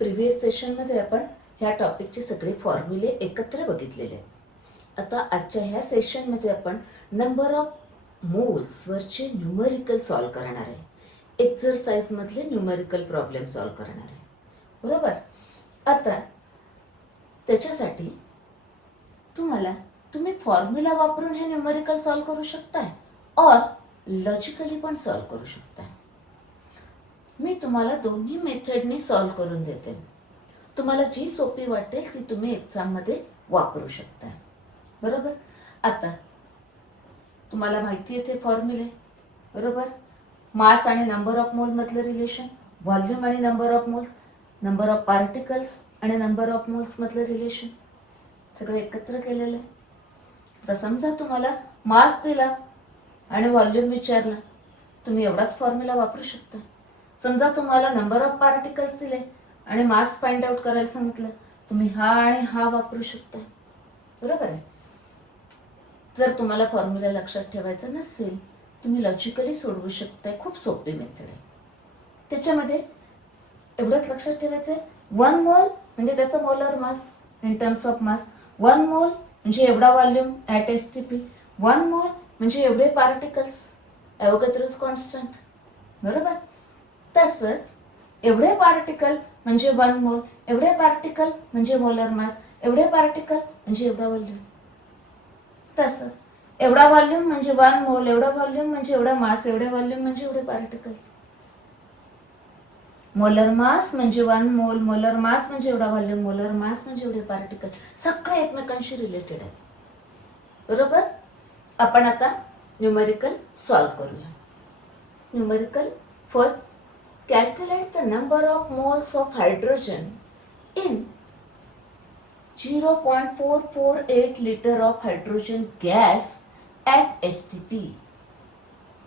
Previous सेशनमध्ये आपण ह्या टॉपिकचे सगळे फॉर्म्युले एकत्र बघितलेले आहेत. आता आजच्या ह्या सेशनमध्ये आपण नंबर ऑफ मोल्सवरचे न्यूमरिकल सॉल्व करणार आहे. एक्झरसाइजमधले न्यूमरिकल प्रॉब्लेम सॉल्व करणार आहे. बरोबर. आता त्याच्यासाठी तुम्ही फॉर्म्युला वापरून हे न्यूमरिकल सॉल्व करू शकताय और लॉजिकली पण सॉल्व करू शकताय. मी तुम्हाला दोन्ही मेथडनी सॉल्व करून देते. तुम्हाला जी सोपी वाटेल ती तुम्ही एक्झाममध्ये वापरू शकता. बरोबर. आता तुम्हाला माहिती आहे ते फॉर्म्युले. बरोबर. मास आणि नंबर ऑफ मोल मधलं रिलेशन, व्हॉल्यूम आणि number of moles, number of particles आणि नंबर ऑफ मोल्स मधलं रिलेशन सगळं एकत्र केलेलं आहे. आता समजा तुम्हाला मास दिला आणि व्हॉल्यूम विचारला, तुम्ही एवढाच फॉर्म्युला वापरू शकता. समजा तुम्हाला नंबर ऑफ पार्टिकल्स दिले आणि मास फाइंड आउट करायला सांगितलं, तुम्ही हा आणि हा वापरू शकता. बरोबर आहे. जर तुम्हाला फॉर्म्युला लक्षात ठेवायचा नसेल, तुम्ही लॉजिकली सोडवू शकताय. खूप सोपी मेथड आहे. त्याच्यामध्ये एवढंच लक्षात ठेवायचं आहे, 1 मोल म्हणजे त्याचा molar mass in terms of mass, 1 मोल म्हणजे एवढा व्हॉल्यूम ॲट एसटीपी, 1 मोल म्हणजे एवढे पार्टिकल्स, ॲव्होगाड्रोस कॉन्स्टंट. बरोबर. तसंच एवढे पार्टिकल म्हणजे 1 मोल, एवढे पार्टिकल म्हणजे मोलर मास, एवढे पार्टिकल म्हणजे एवढा व्हॉल्यूम. तसं एवढा व्हॉल्यूम म्हणजे 1 मोल, एवढा व्हॉल्यूम म्हणजे एवढा मास, एवढे व्हॉल्यूम म्हणजे एवढे पार्टिकल. मोलर मास म्हणजे 1 मोल, मोलर मास म्हणजे एवढा व्हॉल्यूम, मोलर मास म्हणजे एवढे पार्टिकल. सगळे एकमेकांशी रिलेटेड आहे. बरोबर. आपण आता न्यूमरिकल सॉल्व करूया. Numerical first, calculate the number of moles of hydrogen in 0.448 liter of hydrogen gas at STP.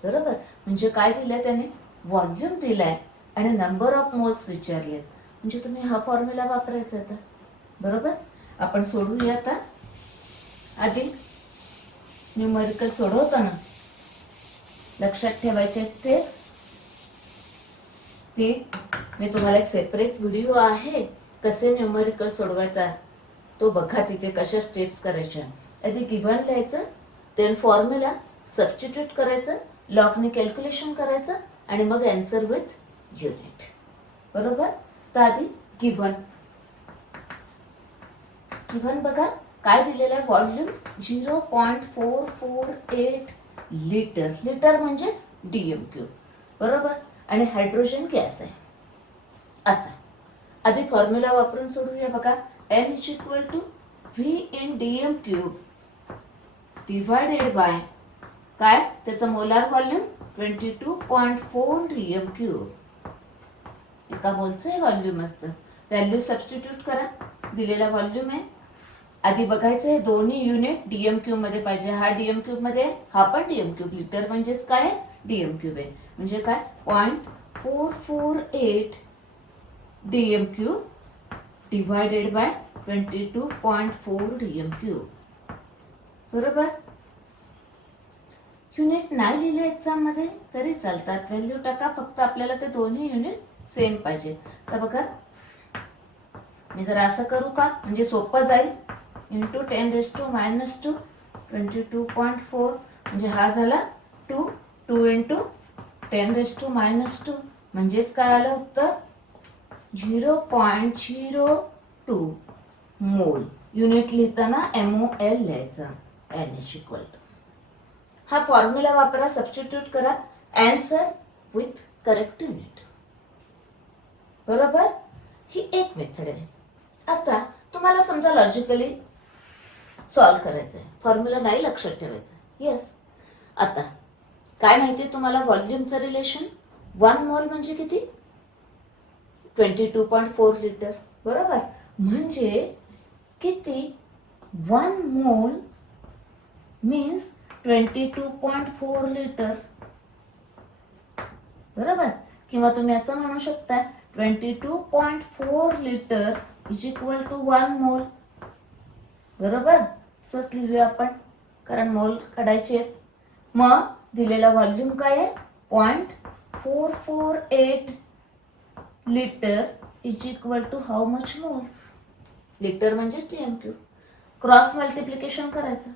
बरोबर. म्हणजे काय दिलंय त्याने, व्हॉल्यूम दिलाय आणि नंबर ऑफ मोल्स विचारलेत. म्हणजे तुम्ही हा फॉर्म्युला वापरायचा आता. बरोबर. आपण सोडवूया आता. आधी न्यूमरिकल सोडवताना लक्षात ठेवायचे स्टेप्स ती मी तुम्हाला एक सेपरेट व्हिडिओ आहे कसे न्यूमरिकल सोडवायचा तो बघा, तिथे कशा स्टेप्स करायच्या. आधी गिव्हन लिहायचं, देन फॉर्म्युला सबस्टिट्यूट करायचं, लॉगने कॅल्क्युलेशन करायचं आणि मग आन्सर विथ युनिट. बरोबर. तर आधी गिव्हन बघा काय दिलेलं आहे. व्हॉल्यूम 0.448 लिटर, लिटर म्हणजेच डीएम क्यूब. बरोबर. आणि हायड्रोजन गॅस आहे. आता आधी फॉर्म्युला वापरून सोडूया. बघा, N is equal to V in DM cube divided by काय, त्याचं मोलार व्हॉल्यूम 22.4 डीएम क्यूब. एका मोलचं हे व्हॉल्यूम असतं. व्हॅल्यू सबस्टिट्यूट करा. दिलेला व्हॉल्यूम आहे. आधी बघायचं हे दोन्ही युनिट डीएम क्यूब मध्ये पाहिजे. हा डीएम क्यूब मध्ये, हा पण डीएम क्यूब. लिटर म्हणजेच काय, डीएम क्यूब आहे. म्हणजे काय, 0.448 DM cube divided by 22.4 DM cube. बरोबर. युनिट नाही लिहिले एक्झाम मध्ये तरी चालतात, व्हॅल्यू टाका. फक्त आपल्याला ते दोन्ही युनिट सेम पाहिजे. तर बघा, मी जर असं करू का म्हणजे सोपं जाईल. इंटू 10⁻², 22.4 म्हणजे हा झाला 2, 2 इंटू 10⁻² म्हणजेच काय आलं उत्तर, 0.02 मोल. युनिट लिहिताना MOL लिहायचं. N इज इक्वल टू, हा फॉर्म्युला वापरा, सबस्टिट्यूट करा, आन्सर विथ करेक्ट युनिट. बरोबर. ही एक मेथड आहे. आता तुम्हाला समजा लॉजिकली सॉल्व करायचं आहे, फॉर्म्युला नाही लक्षात ठेवायचं. येस. आता काय माहिती तुम्हाला, व्हॉल्यूमचं रिलेशन 1 मोल म्हणजे किती, 22.4 लिटर. बरोबर. म्हणजे किती, 1 मोल मीन्स 22.4 लिटर. बरोबर. किंवा तुम्ही असं म्हणू शकता, 22.4 लिटर इज इक्वल टू 1 मोल. बरोबर. असंच लिहूया आपण, कारण मोल काढायचे आहेत. मग दिलेला व्हॉल्यूम काय आहे, 0.448 litre is equal to how much moles. Litre म्हणजेच TM3. क्रॉस मल्टिप्लिकेशन करायचं.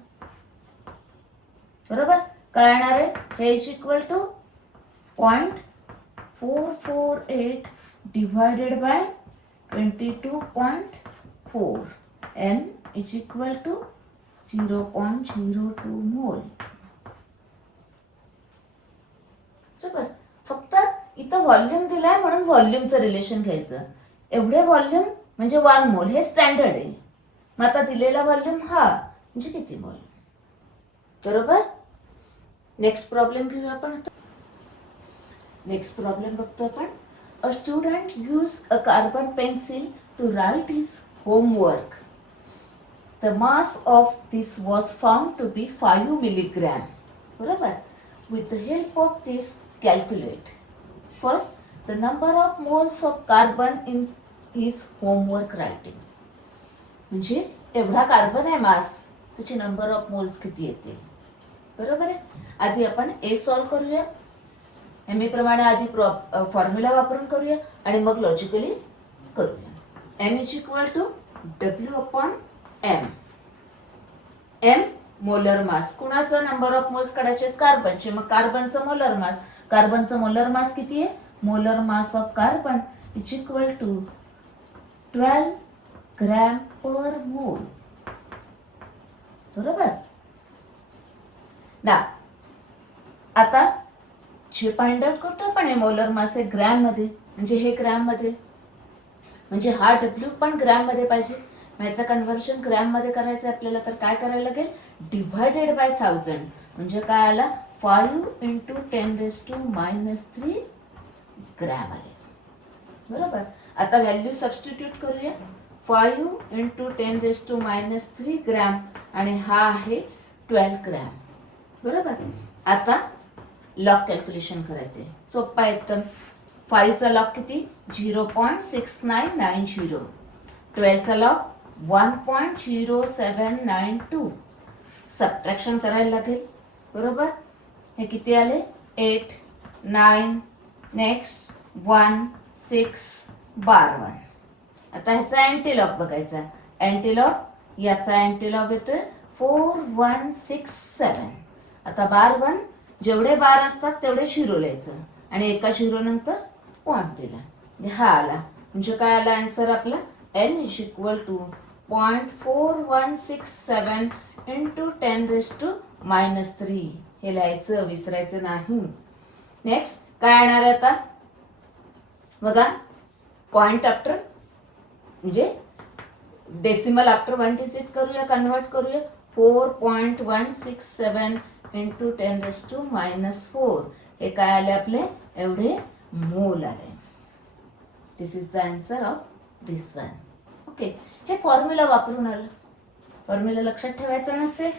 बरोबर. काय येणार आहे? हे is equal to 0.448 divided by 22.4. n is equal to 0.02 mole. बरोबर. फक्त इथं व्हॉल्यूम दिलाय म्हणून व्हॉल्यूमचं रिलेशन घ्यायचं. एवढे व्हॉल्यूम म्हणजे 1 मोल, हे स्टँडर्ड आहे. मग आता दिलेला व्हॉल्यूम हा म्हणजे किती मोल. बरोबर. नेक्स्ट प्रॉब्लेम घेऊया आपण आता. नेक्स्ट प्रॉब्लेम बघतो आपण. A student use a carbon pencil to write his homework. The mass of this was found to be 5 milligram. बरोबर. With the help of this calculate first the number of moles of carbon in his homework writing. म्हणजे एवढा carbon आहे मास, त्याचे number of moles किती येतील. बरोबर आहे. आधी आपण ए सॉल्व करूया. नेहमीप्रमाणे आधी फॉर्म्युला वापरून करूया आणि मग लॉजिकली करूया. n is equal to W/m. m molar mass. कुणाचं नंबर ऑफ मोल्स काढायचे? कार्बनचे. मग कार्बनचं मोलर मास. कार्बनचं मोलर मास किती आहे? Molar mass of carbon is equal to 12 gram per mole. बरोबर ना. आता जे फाइंड आउट करतो आपण, हे मोलर मास आहे ग्रॅम मध्ये, म्हणजे हे ग्रॅम मध्ये, म्हणजे हा W पण ग्रॅम मध्ये पाहिजे. याचं कन्व्हर्जन ग्रॅम मध्ये करायचं आपल्याला. तर काय करायला लागेल? Divided by 1000. म्हणजे काय आला? 5 × 10⁻³ ग्रॅम आले. बरोबर. आता व्हॅल्यू सबस्टिट्यूट करूया. 5 × 10⁻³ ग्रॅम आणि हा आहे 12 ग्रॅम. बरोबर. आता लॉग कॅल्क्युलेशन करायचे. सोपा एकदम. 5 चा लॉग किती? 0.6990. 12 चा लॉग 1.0792. सबट्रॅक्शन करायला लागेल. बरोबर. हे किती आले? 8, 9, नेक्स्ट 1, 6, बार 1. आता ह्याचा अँटीलॉग बघायचा. अँटीलॉग, याचा अँटीलॉग येतोय 4167. आता बार 1, जेवढे बार असतात तेवढे झिरो लिहायचं आणि एका झिरो नंतर पॉइंट दिला. हा आला. म्हणजे काय आला आन्सर आपला? n इज इक्वल टू 0.4167 × 10⁻³ हे लिहायचं, विसरायचं नाही. नेक्स्ट काय येणार आहे आता बघा. पॉइंट आफ्टर म्हणजे डेसिमल आफ्टर 1 डिजिट करूया, कन्वर्ट करूया. 4.167 × 10⁻⁴. हे काय आले आपले? एवढे मोल आले. This is the answer of this one. Okay. हे फॉर्म्युला वापरून आलं. फॉर्म्युला लक्षात ठेवायचा नसेल,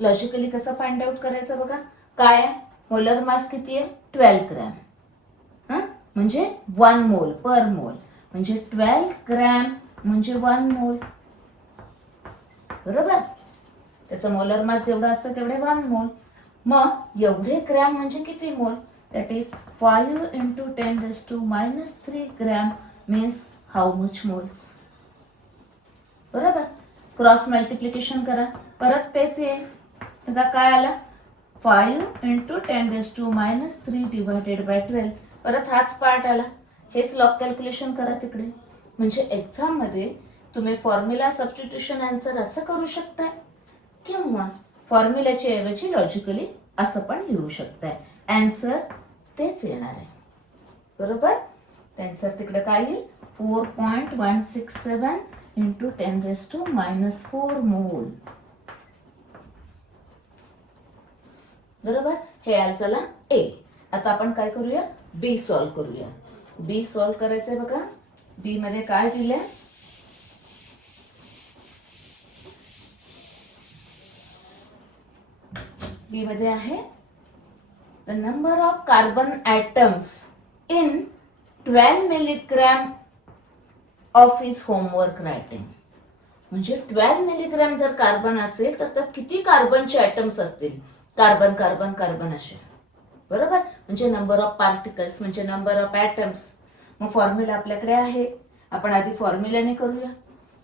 लॉजिकली कसं फाइंड आउट करायचं बघा. काय आहे? मोलर मास किती आहे? 12 ग्रॅम. म्हणजे 1 मोल पर मोल, म्हणजे 12 ग्रॅम म्हणजे 1 मोल. बरोबर. त्याचं मोलर मास जेवढं असतं तेवढे 1 मोल. मग एवढे ग्रॅम म्हणजे किती मोल? That is 5 × 10⁻³ gram means how much moles. बरोबर. क्रॉस मल्टिप्लिकेशन करा. परत तेच येईल. तर काय आला? 5 × 10⁻³ डिवायडेड बाय 12. परत हाच पार्ट आला. हेच लॉग कॅल्क्युलेशन करा तिकडे. म्हणजे एक्झाम मध्ये तुम्ही फॉर्म्युला सबस्टिट्यूशन आन्सर असं करू शकताय किंवा फॉर्म्युल्याच्या ऐवजी लॉजिकली असं पण लिहू शकताय. आन्सर तेच येणार आहे. बरोबर. आन्सर तिकडे काय येईल? 4.167 × 10⁻⁴ मोल. बरोबर. हे आलं चला ए. आता आपण काय करूया? बी सॉल्व करूया. बी सॉल्व करायचंय बघा. बी मध्ये काय दिलंय? बी मध्ये आहे the number of carbon atoms in 12 milligram of his homework writing. म्हणजे 12 मिलीग्रॅम जर कार्बन असेल तर त्यात किती कार्बनचे ॲटम्स असतील? कार्बन कार्बन कार्बन असे. बरोबर. म्हणजे नंबर ऑफ पार्टिकल्स म्हणजे नंबर ऑफ ॲटम्स. मग फॉर्म्युला आपल्याकडे आहे. आपण आधी फॉर्म्युल्याने करूया.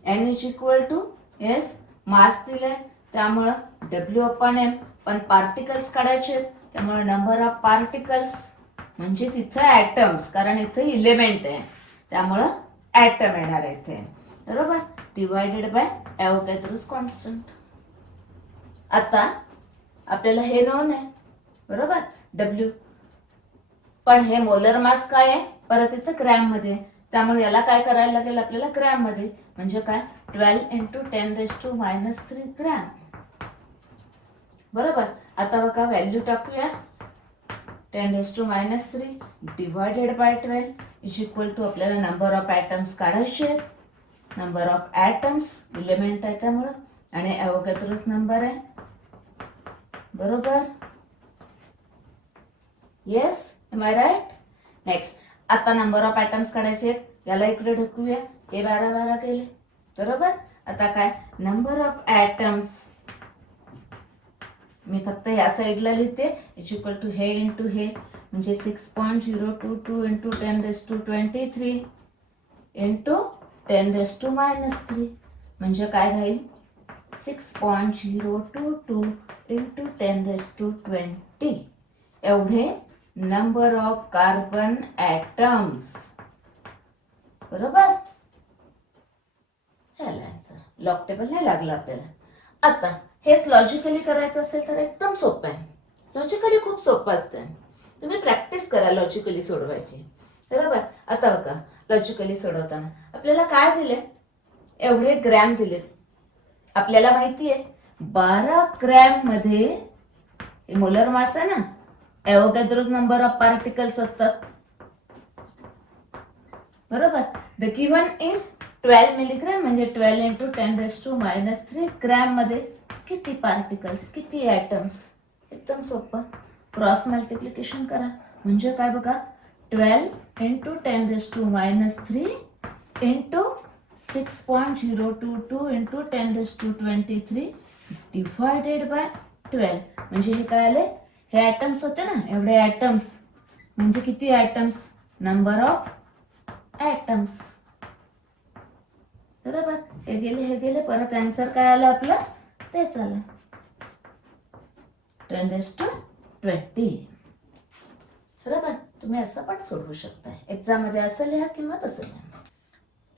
N is equal to S, mass दिलाय त्यामुळं W/m, पण पार्टिकल्स काढायचे आहेत त्यामुळे नंबर ऑफ पार्टिकल्स म्हणजे इथं ॲटम्स, कारण इथं इलेमेंट आहे त्यामुळं ॲटम येणार आहे इथे, बरोबर, डिवायडेड बाय ॲव्होगॅड्रोस कॉन्स्टंट. आता आपल्याला हे नोन आहे, बरोबर, W, पण हे मोलर मास काय आहे, परत इथं ग्रॅम मध्ये, त्यामुळे याला काय करायला लागेल आपल्याला ग्रॅम मध्ये, म्हणजे काय 12 × 10⁻³ ग्रॅम, बरोबर. आता बघा व्हॅल्यू टाकूया. 10⁻³ divided by 12 is equal to, आपल्याला नंबर ऑफ ॲटम्स काढायचे आहेत, नंबर ऑफ ॲटम्स इलेमेंट आहे त्यामुळं, आणि ॲव्होगॅड्रोस नंबर आहे, बरोबर. Yes, am I right. Next, आता नंबर ऑफ ॲटम्स काढायचे आहेत, याला इकडे ढकलूया, हे 12 केले, बरोबर. आता काय नंबर ऑफ ॲटम्स, मी फक्त ह्या साईडला लिहिते, इज इक्वल टू हे इंटू हे, म्हणजे 6.022 इंटू 10⁻23 इंटू 10⁻³ म्हणजे काय राहील 6.022 इंटू 10⁻20 एवढे नंबर ऑफ कार्बन ॲटम्स, बरोबर. लॉग टेबल नाही लागलं आपल्याला. आता हेच लॉजिकली करायचं असेल तर एकदम सोपं आहे. लॉजिकली खूप सोपं असतं, तुम्ही प्रॅक्टिस करा लॉजिकली सोडवायची, बरोबर. आता बघा लॉजिकली सोडवताना आपल्याला काय दिले, एवढे ग्रॅम दिलेत. आपल्याला माहिती आहे 12 ग्रॅम मध्ये मोलर मास आहे ना, ॲव्होगॅड्रोस नंबर ऑफ पार्टिकल्स असतात, बरोबर. द गिव्हन इज 12 मिलीग्रॅम, म्हणजे 12 × 10⁻³ ग्रॅम मध्ये किती पार्टिकल्स, किती ॲटम्स. एकदम सोपं, क्रॉस मल्टिप्लिकेशन करा, म्हणजे काय बघा 12 × 10⁻³ इंटू 6.022 इंटू 10⁻23 डिवायडेड बाय 12, म्हणजे हे काय आले, हे ॲटम्स होते ना, एवढे ॲटम्स म्हणजे किती ॲटम्स, नंबर ऑफ ॲटम्स, बरोबर. हे गेले, परत आन्सर काय आलं आपलं, तेच आलं 10⁻20, बरोबर. तुम्ही असं पण सोडवू शकता, एक्झाम मध्ये असं लिहा किंवा तसं लिहा.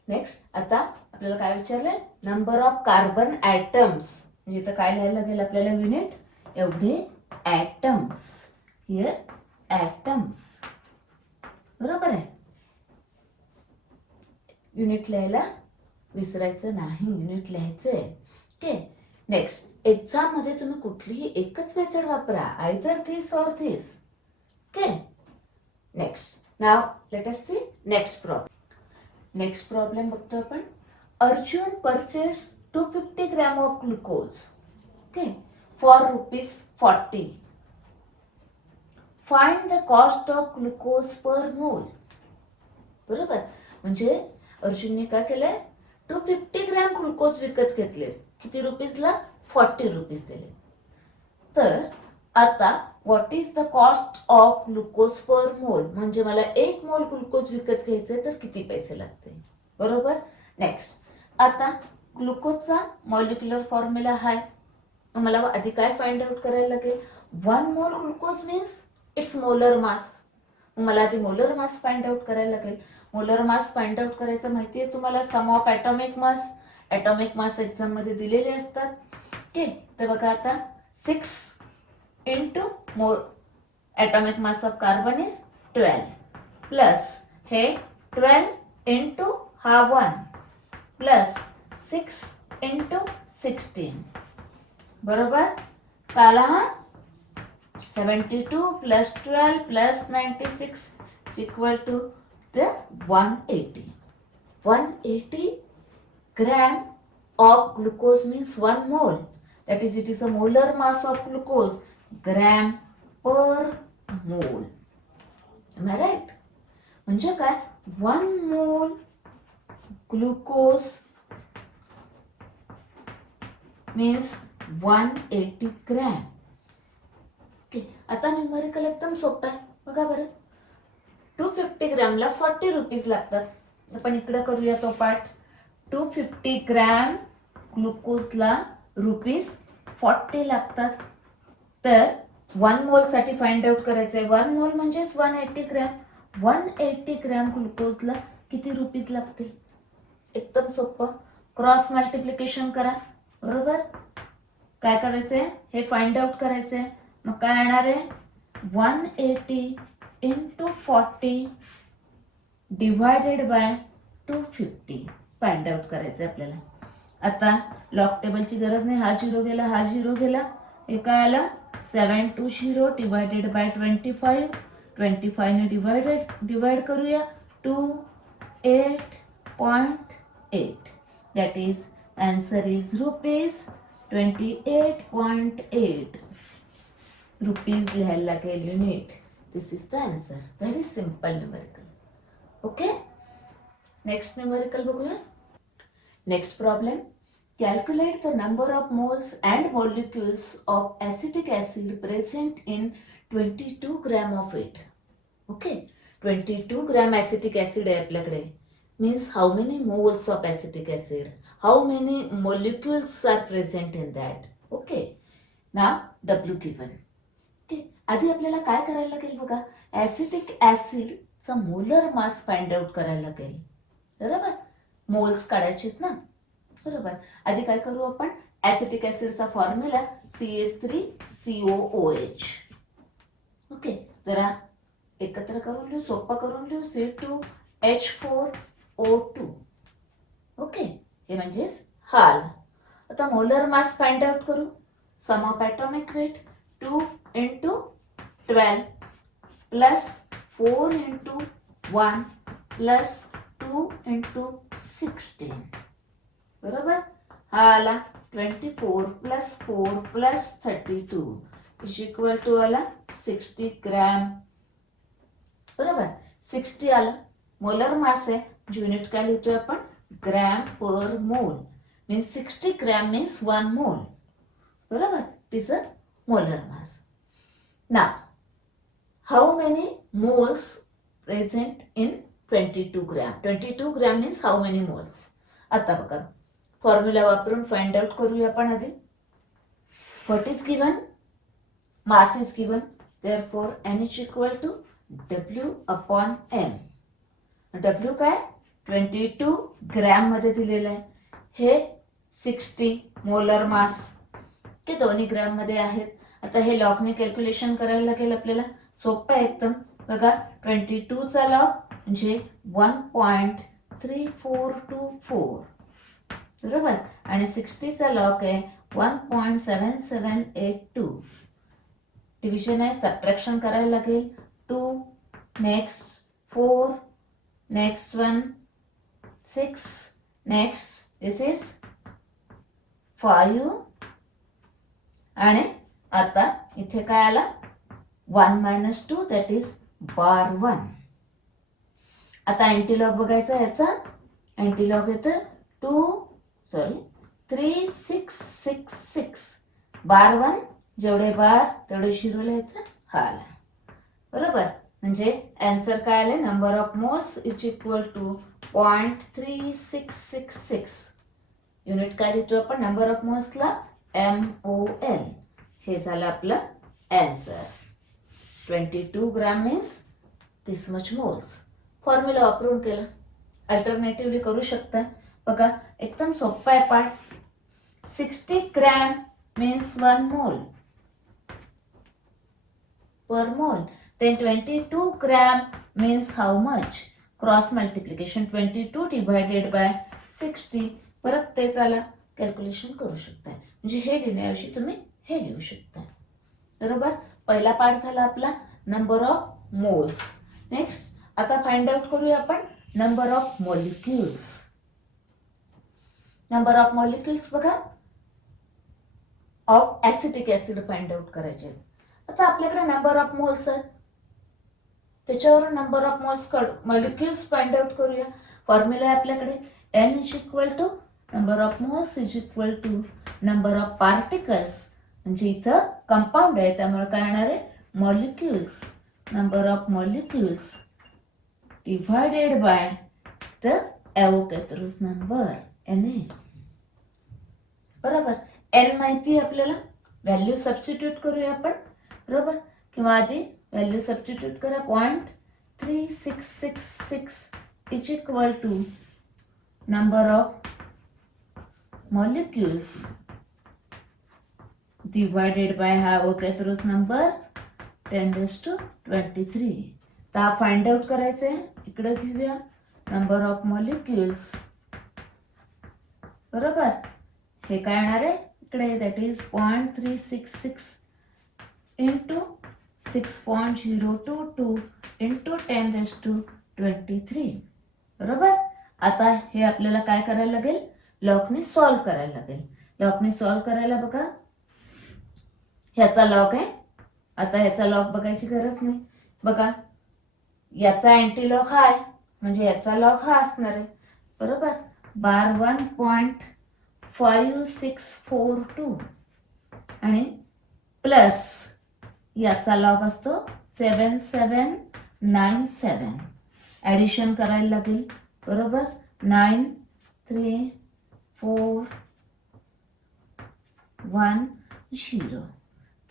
नेक्स्ट, आता आपल्याला काय विचारलंय, नंबर ऑफ कार्बन ॲटम्स, म्हणजे इथं काय लिहायला लागेल आपल्याला, युनिट, एवढे ॲटम्स, हिअर ॲटम्स, बरोबर आहे. युनिट लिहायला विसरायचं नाही, युनिट लिहायचंय, ओके. नेक्स्ट, एक्झाम मध्ये तुम्ही कुठलीही एकच मेथड वापरा, either this or this, okay. Next, now let us see next problem. Next problem बघतो आपण. Arjun purchase 250 gram of glucose, okay, for ₹40. Find the cost of glucose per mole, बरोबर. म्हणजे अर्जुनने काय केलंय, 250 ग्रॅम ग्लुकोज विकत घेतले, किती रुपीजला, 40 रुपीज दिले. तर आता what is the cost of glucose per mole, म्हणजे मला 1 मोल ग्लुकोज विकत घ्यायचंय तर किती पैसे लागतील, बरोबर. नेक्स्ट, आता ग्लुकोजचा मॉलिक्युलर फॉर्म्युला आहे, मला आधी काय फाइंड आउट करायला लागेल, 1 मोल glucose means it's molar mass, मला आधी मोलर मास फाइंड आउट करायला लागेल. मोलर मास फाइंड आउट करायचं माहिती आहे तुम्हाला, sum of atomic mass, atomic mass exam मध्ये दिलेले असतात, ओके. तर बघा आता 6 into atomic mass of carbon is 12 plus हे 12 इंटू हा 1 प्लस 6 इंटू 16, बरोबर. काला हा 72 plus 12 plus 96 is equal to the 180 gram of glucose means 1 mole, that is it is a molar mass of glucose, gram per mole, am I right. म्हणजे काय 1 mole glucose means 180 gram, okay. आता numerical एकदम सोपं आहे, बघा बरं. 250 ग्रॅमला 40 rupees लागतात, आपण इकडे करूया तो पाठ. 250 ग्रॅम ग्लुकोजला ₹40 लागतात. तर 1 मोल साठी फाइंड आउट करायचंय. 1 मोल म्हणजेच 180 ग्रॅम. 180 ग्रॅम ग्लुकोजला किती रुपीज लागतील? एकदम सोपं, क्रॉस मल्टिप्लिकेशन करा. बरोबर, काय करायचंय? हे फाइंड आउट करायचंय. मग काय येणार आहे? 180 into 40 divided by 250 find out करायचंय आपल्याला. आता लॉग टेबलची गरज नाही. हा 0 गेला, हा 0 गेला. हे काय आलं? 720 डिवायडेड बाय 25. 25 ने डिवाइड करूया. 28.8. That is, answer is ₹28.8. Rupees लिहायला लागेल unit. This is the answer. Very simple numerical. Okay, next numerical बघूया. Next problem. Calculate the number of moles and molecules of acetic acid present in 22 gram of it. Okay, 22 gram acetic acid आहे आपल्याकडे. Means how many moles of acetic acid, how many molecules are present in that. Okay, now W given. Okay, आधी आपल्याला काय करायला लागेल बघा, acetic ऍसिडचा molar mass find out करायला लागेल. बरोबर, मोल्स काढायचेत ना. बरोबर, आधी काय करू आपण? Acetic ऍसिडचा formula CH3COOH. ओके, जरा एकत्र करून लिहू, सोपं करून लिहू. C2H4O2. ओके, हे म्हणजेच हाल. आता मोलर मास फाइंड आउट करू. सम of atomic weight 2 into 12 plus 4 into 1 plus 2 into 16. बरोबर, हा आला 24 plus 4 plus 32 is equal to आला 60 ग्रॅम. बरोबर, 60 आला. मोलर मास आहे. युनिट काय लिहितोय आपण? ग्रॅम पर मोल. मीन्स 60 ग्रॅम मीन्स 1 मोल. बरोबर, it is a molar mass. Now, how many moles present in 22 gram? 22 gram means how many moles? आता बघा, फॉर्म्युला वापरून फाइंड आउट करूया आपण आधी. What is given? Mass is given. Therefore, N is equal to W upon M. W काय? 22 gram मध्ये दिलेलं आहे. हे 60 मोलर मास, ते दोन्ही ग्रॅम मध्ये आहेत. आता हे लॉगने कॅल्क्युलेशन करायला लागेल आपल्याला. सोपं आहे एकदम. बघा, 22 चा लॉग म्हणजे 1.3424. बरोबर, आणि 60 चा लॉग आहे 1.7782. डिव्हिजन आहे, सबट्रॅक्शन करायला लागेल. 2 next 4 next 1 6 next this is 5 आणि आता इथे काय आला? 1 minus 2 that is bar 1. आता अँटीलॉग बघायचा याचा. अँटीलॉग येतं 3666. बार 1 जेवढे बार तेवढे शिरो लिहायचं. हा आला. बरोबर, म्हणजे आन्सर काय आले? Number of moles is equal to 0.3666. Unit काय लिहितो आपण नंबर ऑफ मोल्सला? MOL. हे झालं आपलं आन्सर. 22 ग्रॅम मीन्स दिस मच मोल्स. फॉर्म्युला वापरून केलं. अल्टरनेटिव्हली करू शकता. बघा, एकदम सोपं आहे पार्ट. 60 ग्रॅम मीन्स 1 मोल पर मोल. then 22 gram means how much? Cross multiplication 22 divided by 60. परत तेच आला, कॅल्क्युलेशन करू शकता. म्हणजे हे लिहिण्याऐवजी तुम्ही हे लिहू शकता. बरोबर, पहिला पार्ट झाला आपला नंबर ऑफ मोल्स. नेक्स्ट आता फाइंड आउट करूया आपण number of molecules. Number of molecules बघा, of acetic acid find out करायचे. आता आपल्याकडे नंबर ऑफ मोल्स आहेत, त्याच्यावरून number of moles molecules find out करूया. फॉर्म्युला आहे आपल्याकडे N is equal to number of moles is equal to number of particles. म्हणजे इथं कंपाऊंड आहे त्यामुळे काय येणार आहे? Molecules. Number of molecules divided bye the Avogadro's number Na. बरोबर. n माहिती आहे आपल्याला, व्हॅल्यू सबस्टिट्यूट करूया आपण. बरोबर, किंवा आधी व्हॅल्यू सबस्टिट्यूट करा. 0.3666 is equal to number of molecules divided by Avogadro's number 10⁻23. तर हा फाइंड आउट करायचं आहे. इकडे घेऊया नंबर ऑफ मॉलिक्युल्स. बरोबर, हे काय येणार आहे इकडे, दॅट इज 0.366 इंटू 6.022 इंटू 10⁻23. बरोबर. आता हे आपल्याला काय करायला लागेल, लॉगने सॉल्व करायला लागेल. लॉगने सॉल्व करायला बघा, ह्याचा लॉग आहे. आता ह्याचा लॉग बघायची गरज नाही. बघा, याचा अँटी लॉग हा आहे, म्हणजे याचा लॉग हा असणार आहे. बरोबर. 1.5642 आणि प्लस याचा लॉग असतो 7797. ऍडिशन करायला लागेल. बरोबर. 9 3 4 1 0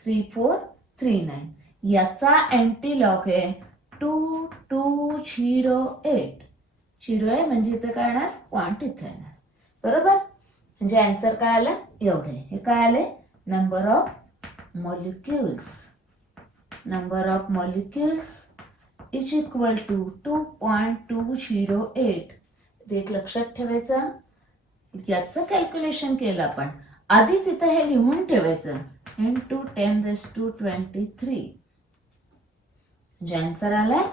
3439. याचा अँटी लॉग आहे 2208. 0 आहे म्हणजे इथे काय येणार, पॉइंट इथे येणार. बरोबर. म्हणजे आन्सर काय आलं, एवढे. हे काय आले, number of molecules. Number of molecules is equal to 2.208. ते एक लक्षात ठेवायचं. याचं कॅल्क्युलेशन केलं आपण, आधीच इथं हे लिहून ठेवायचं इंटू 10⁻23. म्हणजे आन्सर आलाय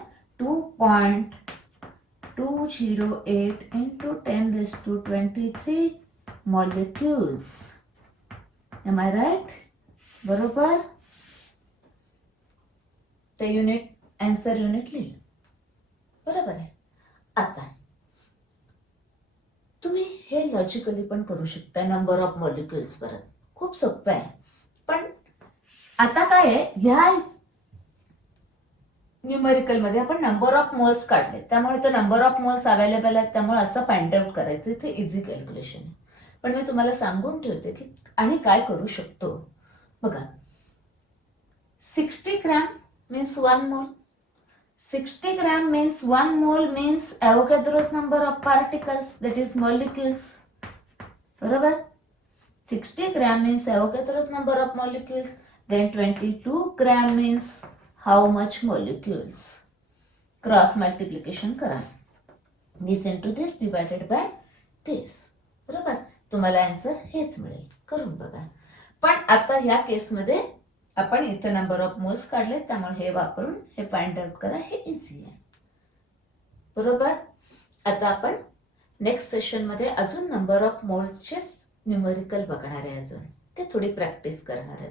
2.208 into 10⁻23 molecules. Am I right? बरोबर. ते युनिट, आन्सर युनिट लिहिलं. बरोबर आहे. आता तुम्ही हे लॉजिकली पण करू शकता, नंबर ऑफ मॉलिक्युल्स. परत खूप सोपं आहे. पण आता काय आहे, ह्या न्यूमेरिकल मध्ये आपण नंबर ऑफ मोल्स काढले, त्यामुळे तर नंबर ऑफ मोल्स अवेलेबल आहेत, त्यामुळे असं फाइंड आउट करायचं. इथे इझी कॅल्क्युलेशन आहे. पण मी तुम्हाला सांगून ठेवते की आणि काय करू शकतो. बघा, 60 ग्रॅम मीन्स 1 मोल. 60 gram means 1 mole means Avogadro's number of particles, that is molecules. बरोबर. 60 gram means Avogadro's number of molecules. Then 22 gram means how much molecules. Cross multiplication करा. This into this divided by this. बरोबर. तुम्हाला answer हेच मिळेल. करून बघा. पण आता ह्या केसमध्ये आपण इथे नंबर ऑफ मोल्स काढले, त्यामुळे हे वापरून हे फाइंड आउट करा. हे इझी आहे. बरोबर. आता आपण नेक्स्ट सेशन मध्ये अजून नंबर ऑफ मोल्सचे न्यूमेरिकल बघणार आहे. अजून ते थोडी प्रॅक्टिस करणार आहे.